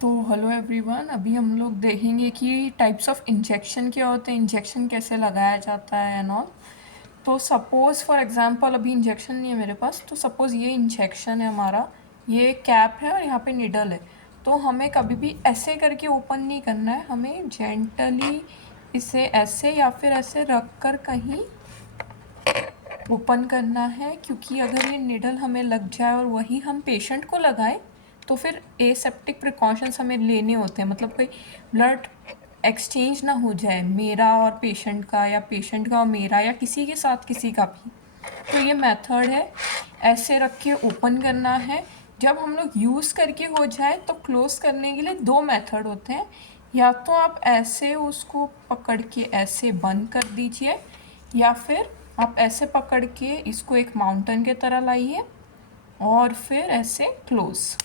तो hello everyone, अभी हम लोग देखेंगे कि टाइप्स ऑफ इंजेक्शन क्या होते हैं, इंजेक्शन कैसे लगाया जाता है एंड ऑल। तो सपोज़ फॉर एग्जांपल अभी इंजेक्शन नहीं है मेरे पास, तो सपोज़ ये इंजेक्शन है हमारा, ये कैप है और यहाँ पे निडल है। तो हमें कभी भी ऐसे करके ओपन नहीं करना है, हमें जेंटली इसे ऐसे या फिर ऐसे रख कर कहीं ओपन करना है, क्योंकि अगर ये निडल हमें लग जाए और वही हम पेशेंट को लगाए तो फिर एसेप्टिक प्रिकॉशंस हमें लेने होते हैं, मतलब कोई ब्लड एक्सचेंज ना हो जाए मेरा और पेशेंट का, या पेशेंट का और मेरा, या किसी के साथ किसी का भी। तो ये मेथड है, ऐसे रख के ओपन करना है। जब हम लोग यूज़ करके हो जाए तो क्लोज़ करने के लिए दो मेथड होते हैं, या तो आप ऐसे उसको पकड़ के ऐसे बंद कर दीजिए, या फिर आप ऐसे पकड़ के इसको एक माउंटेन के तरह लाइए और फिर ऐसे क्लोज़।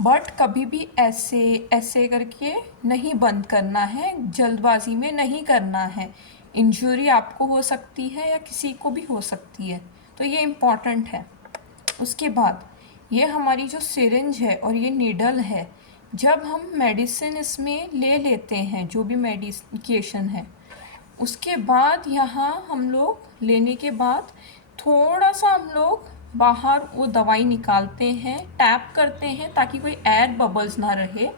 बट कभी भी ऐसे ऐसे करके नहीं बंद करना है, जल्दबाजी में नहीं करना है, इंजरी आपको हो सकती है या किसी को भी हो सकती है, तो ये इम्पॉर्टेंट है। उसके बाद ये हमारी जो सिरिंज है और ये नीडल है, जब हम मेडिसिन इसमें ले लेते हैं, जो भी मेडिकेशन है, उसके बाद यहाँ हम लोग लेने के बाद थोड़ा सा हम लोग बाहर वो दवाई निकालते हैं, टैप करते हैं ताकि कोई एयर बबल्स ना रहे।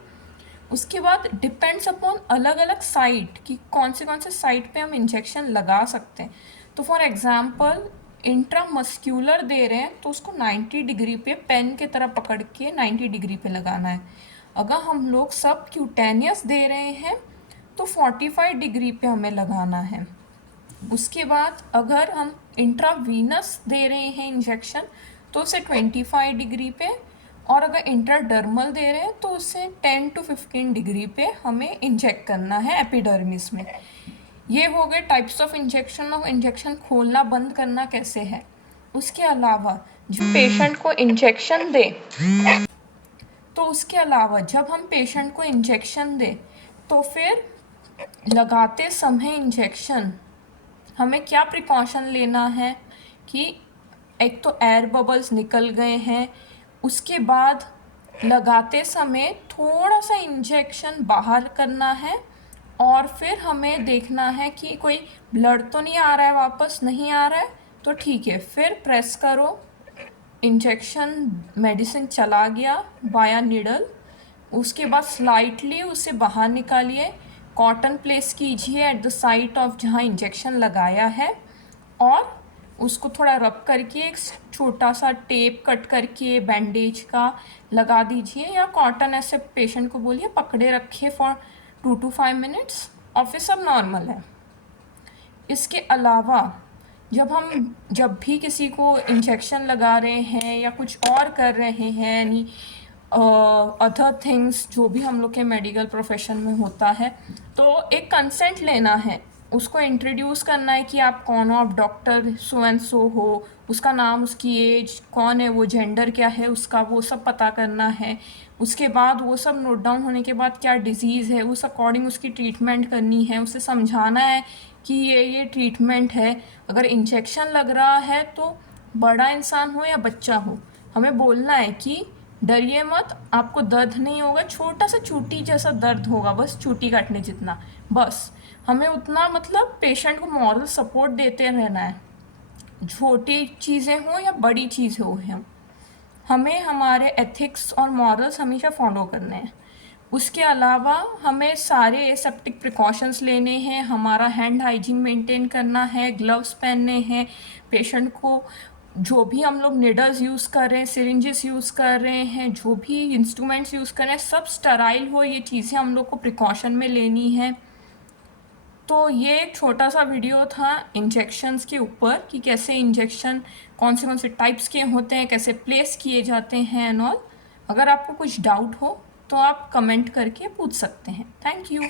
उसके बाद डिपेंड्स अपॉन अलग अलग साइट कि कौन से साइट पे हम इंजेक्शन लगा सकते हैं। तो फॉर एग्जांपल इंट्रामस्क्यूलर दे रहे हैं तो उसको 90 डिग्री पे पेन के तरह पकड़ के 90 डिग्री पे लगाना है। अगर हम लोग सब क्यूटेनियस दे रहे हैं तो 45 डिग्री पे हमें लगाना है। उसके बाद अगर हम इंट्रावीनस दे रहे हैं इंजेक्शन तो उसे 25 डिग्री पे, और अगर इंट्राडर्मल दे रहे हैं तो उसे 10 to 15 डिग्री पे हमें इंजेक्ट करना है एपिडर्मिस में। ये हो गए टाइप्स ऑफ इंजेक्शन, और इंजेक्शन खोलना बंद करना कैसे है। उसके अलावा जो पेशेंट को इंजेक्शन दे, तो उसके अलावा जब हम पेशेंट को इंजेक्शन दे तो फिर लगाते समय इंजेक्शन हमें क्या प्रिकॉशन लेना है कि एक तो एयर बबल्स निकल गए हैं, उसके बाद लगाते समय थोड़ा सा इंजेक्शन बाहर करना है, और फिर हमें देखना है कि कोई ब्लड तो नहीं आ रहा है, वापस नहीं आ रहा है तो ठीक है, फिर प्रेस करो, इंजेक्शन मेडिसिन चला गया बाया निडल। उसके बाद स्लाइटली उसे बाहर निकालिए, कॉटन प्लेस कीजिए एट द साइट ऑफ जहाँ इंजेक्शन लगाया है, और उसको थोड़ा रब करके एक छोटा सा टेप कट करके बैंडेज का लगा दीजिए, या कॉटन ऐसे पेशेंट को बोलिए पकड़े रखिए फॉर 2 to 5 मिनट्स, और फिर सब नॉर्मल है। इसके अलावा जब भी किसी को इंजेक्शन लगा रहे हैं या कुछ और कर रहे हैं, यानी अदर थिंग्स जो भी हम लोग के मेडिकल प्रोफेशन में होता है, तो एक कंसेंट लेना है, उसको इंट्रोड्यूस करना है कि आप कौन हो, आप डॉक्टर सो एंड सो हो, उसका नाम, उसकी एज कौन है, वो जेंडर क्या है उसका, वो सब पता करना है। उसके बाद वो सब नोट डाउन होने के बाद क्या डिज़ीज़ है उस अकॉर्डिंग उसकी ट्रीटमेंट करनी है, उसे समझाना है कि ये ट्रीटमेंट है। अगर इंजेक्शन लग रहा है तो बड़ा इंसान हो या बच्चा हो, हमें बोलना है कि डरिए मत, आपको दर्द नहीं होगा, छोटा सा चूटी जैसा दर्द होगा, बस चूटी काटने जितना, बस हमें उतना, मतलब पेशेंट को मॉरल सपोर्ट देते रहना है, छोटी चीज़ें हो या बड़ी चीज़ें हो, हमें हमारे एथिक्स और मॉरल्स हमेशा फॉलो करने हैं। उसके अलावा हमें सारे एसेप्टिक प्रिकॉशंस लेने हैं, हमारा हैंड हाइजीन मेंटेन करना है, ग्लव्स पहनने हैं, पेशेंट को जो भी हम लोग निडल्स यूज़ कर रहे हैं, सिरिंजेस यूज़ कर रहे हैं, जो भी इंस्ट्रूमेंट्स यूज़ कर रहे हैं, सब स्टराइल हो, ये चीज़ें हम लोग को प्रिकॉशन में लेनी है। तो ये एक छोटा सा वीडियो था इंजेक्शंस के ऊपर कि कैसे इंजेक्शन कौन से टाइप्स के होते हैं, कैसे प्लेस किए जाते हैं एंड ऑल। अगर आपको कुछ डाउट हो तो आप कमेंट करके पूछ सकते हैं। Thank you.